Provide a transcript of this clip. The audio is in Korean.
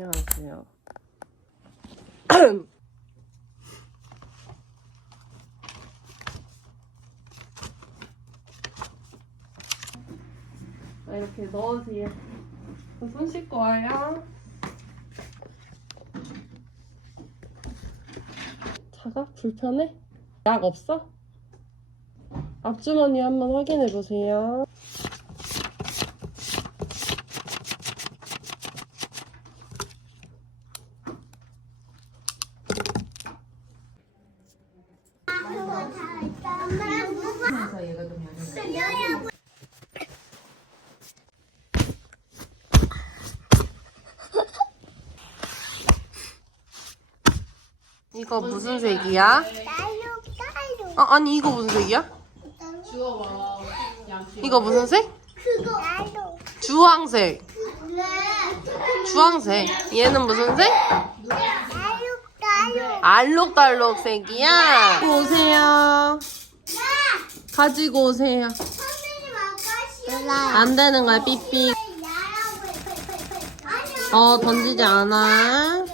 해주세요. 자, 이렇게 넣으세요. 손 씻고 와요. 차가 불편해? 약 없어? 앞주머니 한번 확인해 보세요. 이거 무슨 색이야? 어, 아니 이거 무슨 색이야? 이거 무슨 색? 주황색. 주황색. 얘는 무슨 색? 나도, 나도. 알록달록 색이야. 오세요. 가지고 오세요. 시험 안 되는 거야, 삐삐. 어, 던지지 않아.